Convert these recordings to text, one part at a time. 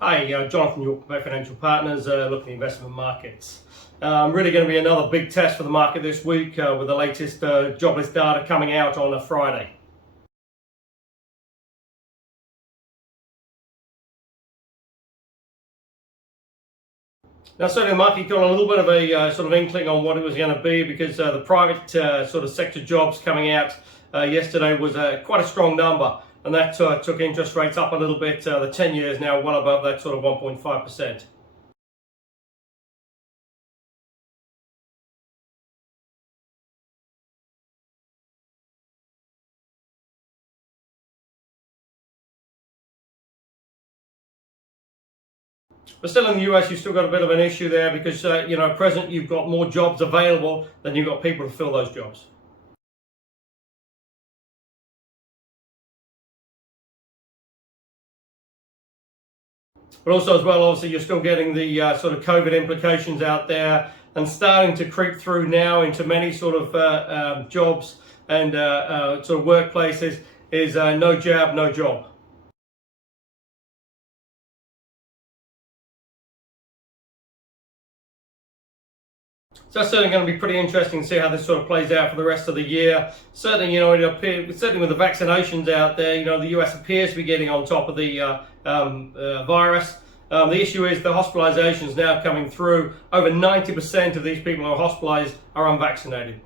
Hi, Jonathan York from Financial Partners, looking at investment markets. Really going to be another big test for the market this week with the latest jobless data coming out on a Friday. Now, certainly the market got a little bit of a sort of inkling on what it was going to be because the private sort of sector jobs coming out yesterday was quite a strong number, and that took interest rates up a little bit. The 10 years now well above that sort of 1.5%. But still in the US, you've still got a bit of an issue there because, at present you've got more jobs available than you've got people to fill those jobs. But also as well, obviously, you're still getting the sort of COVID implications out there and starting to creep through now into many sort of jobs and sort of workplaces is no jab, no job. So that's certainly going to be pretty interesting to see how this sort of plays out for the rest of the year. Certainly, certainly with the vaccinations out there, the US appears to be getting on top of the virus. The issue is the hospitalizations now coming through. Over 90% of these people who are hospitalized are unvaccinated.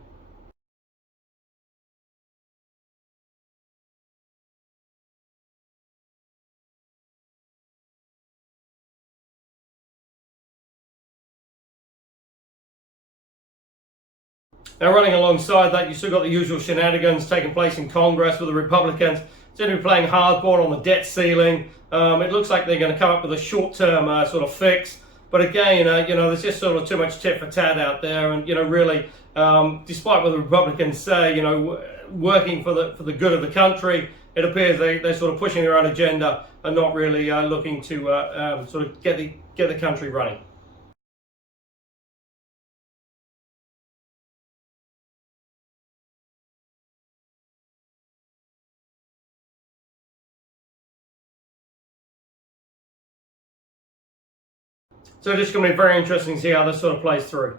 Now, running alongside that, you've still got the usual shenanigans taking place in Congress with the Republicans seem to be playing hardball on the debt ceiling. It looks like they're going to come up with a short-term sort of fix. But again, there's just sort of too much tit for tat out there. And, really, despite what the Republicans say, working for the good of the country, it appears they're sort of pushing their own agenda and not really looking to sort of get the country running. So it's just going to be very interesting to see how this sort of plays through.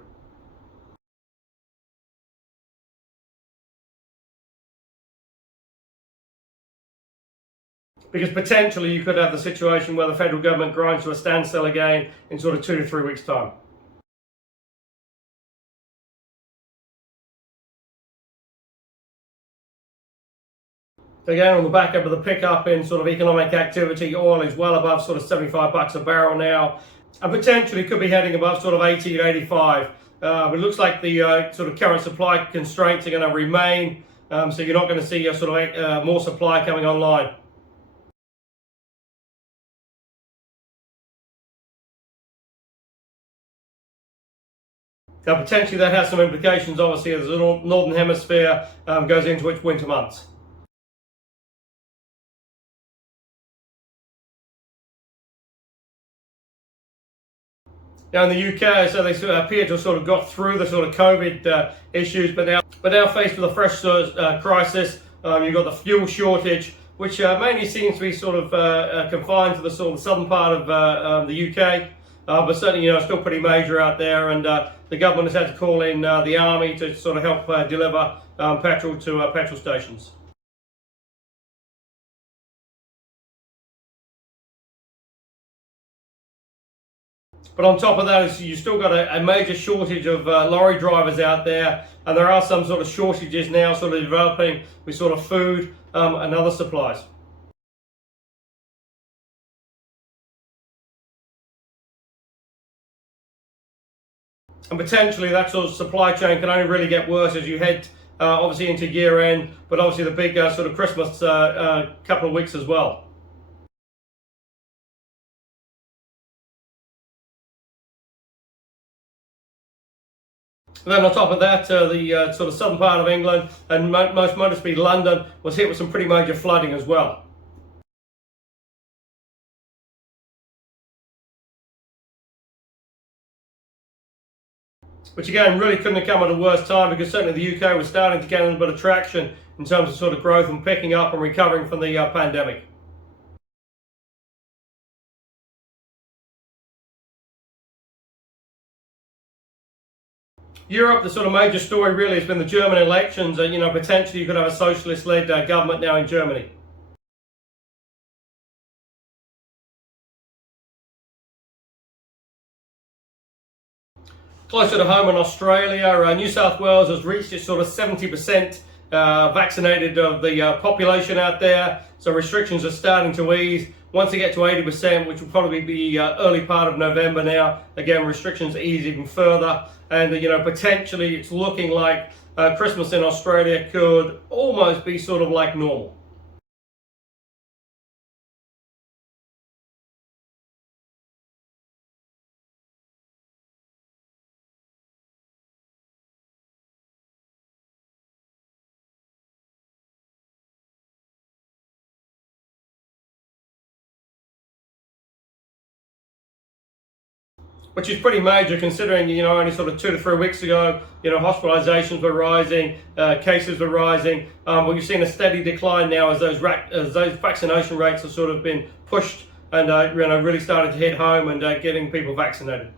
Because potentially you could have the situation where the federal government grinds to a standstill again in sort of 2 to 3 weeks' time. Again, on the back end of the pickup in sort of economic activity, oil is well above sort of $75 a barrel now, and potentially could be heading above sort of 80 to 85. But it looks like the sort of current supply constraints are going to remain, so you're not going to see a sort of more supply coming online. Now, potentially that has some implications, obviously, as the Northern Hemisphere goes into its winter months. Now in the UK, so they appear to have sort of got through the sort of COVID issues, but now faced with a fresh crisis. You've got the fuel shortage, which mainly seems to be sort of confined to the sort of southern part of the UK, but certainly still pretty major out there. And the government has had to call in the army to sort of help deliver petrol to petrol stations. But on top of that, you've still got a major shortage of lorry drivers out there, and there are some sort of shortages now sort of developing with sort of food and other supplies. And potentially that sort of supply chain can only really get worse as you head obviously into year end, but obviously the big sort of Christmas couple of weeks as well. And then on top of that, the sort of southern part of England and most noticeably London was hit with some pretty major flooding as well. Which again really couldn't have come at a worse time because certainly the UK was starting to get a little bit of traction in terms of sort of growth and picking up and recovering from the pandemic. Europe, the sort of major story really has been the German elections. Potentially you could have a socialist-led government now in Germany. Closer to home in Australia, New South Wales has reached its sort of 70% vaccinated of the population out there. So restrictions are starting to ease. Once they get to 80%, which will probably be early part of November now, again, restrictions ease even further. And, potentially it's looking like Christmas in Australia could almost be sort of like normal. Which is pretty major considering, only sort of 2 to 3 weeks ago, hospitalizations were rising, cases were rising. But you've seen a steady decline now as those vaccination rates have sort of been pushed and, really started to hit home and getting people vaccinated.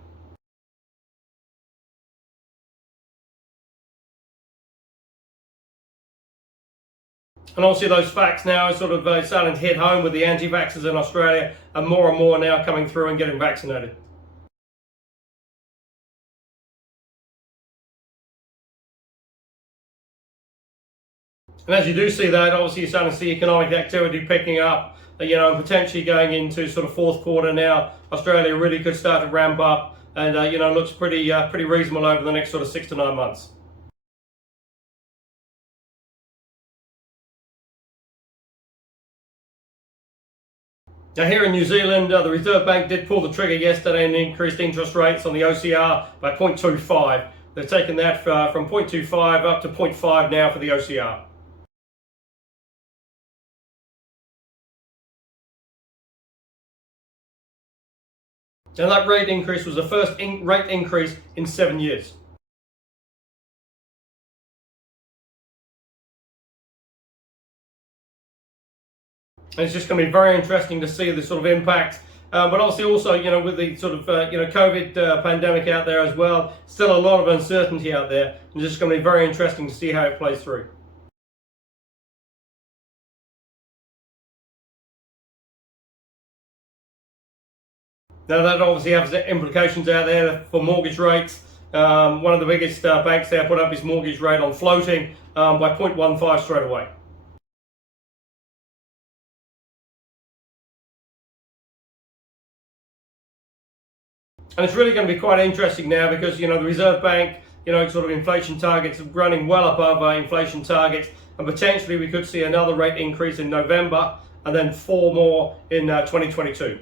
And obviously those facts now are sort of starting to hit home with the anti-vaxxers in Australia, and more now coming through and getting vaccinated. And as you do see that, obviously you're starting to see economic activity picking up, and potentially going into sort of fourth quarter now. Australia really could start to ramp up and, looks pretty reasonable over the next sort of 6 to 9 months. Now here in New Zealand, the Reserve Bank did pull the trigger yesterday and increased interest rates on the OCR by 0.25. They've taken that from 0.25 up to 0.5 now for the OCR. And that rate increase was the first rate increase in 7 years. And it's just going to be very interesting to see the sort of impact. But obviously also, with the sort of, COVID pandemic out there as well, still a lot of uncertainty out there. And it's just going to be very interesting to see how it plays through. Now that obviously has implications out there for mortgage rates. One of the biggest banks there put up his mortgage rate on floating by 0.15 straight away. And it's really going to be quite interesting now because, the Reserve Bank, sort of inflation targets are running well above inflation targets, and potentially we could see another rate increase in November and then 4 more in 2022.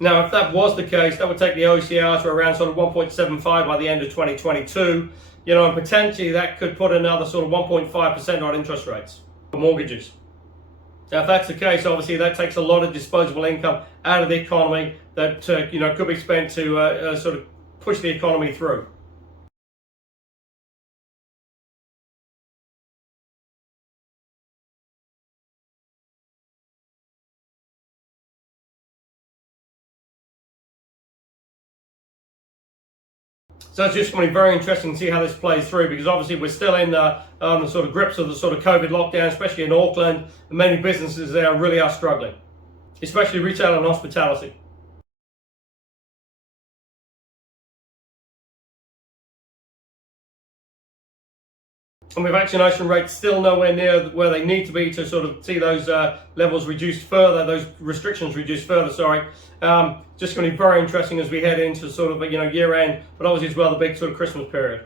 Now, if that was the case, that would take the OCR to around sort of 1.75 by the end of 2022, and potentially that could put another sort of 1.5% on interest rates for mortgages. Now, if that's the case, obviously that takes a lot of disposable income out of the economy that could be spent to sort of push the economy through. So it's just going to be very interesting to see how this plays through, because obviously we're still in the sort of grips of the sort of COVID lockdown, especially in Auckland, and many businesses there really are struggling, especially retail and hospitality. And with vaccination rates still nowhere near where they need to be to sort of see those levels reduced further, those restrictions reduced further, just going to be very interesting as we head into sort of, year end, but obviously as well the big sort of Christmas period.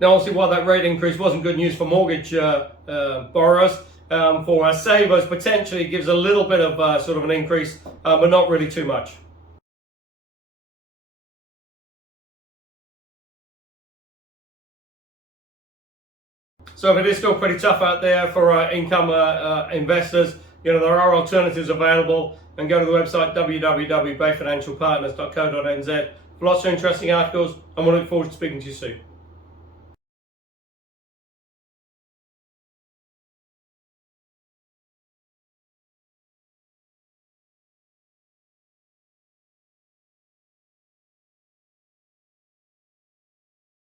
Now, obviously, while that rate increase wasn't good news for mortgage borrowers, for our savers, potentially gives a little bit of sort of an increase, but not really too much. So if it is still pretty tough out there for income investors, there are alternatives available, and go to the website www.bayfinancialpartners.co.nz for lots of interesting articles, and we look forward to speaking to you soon.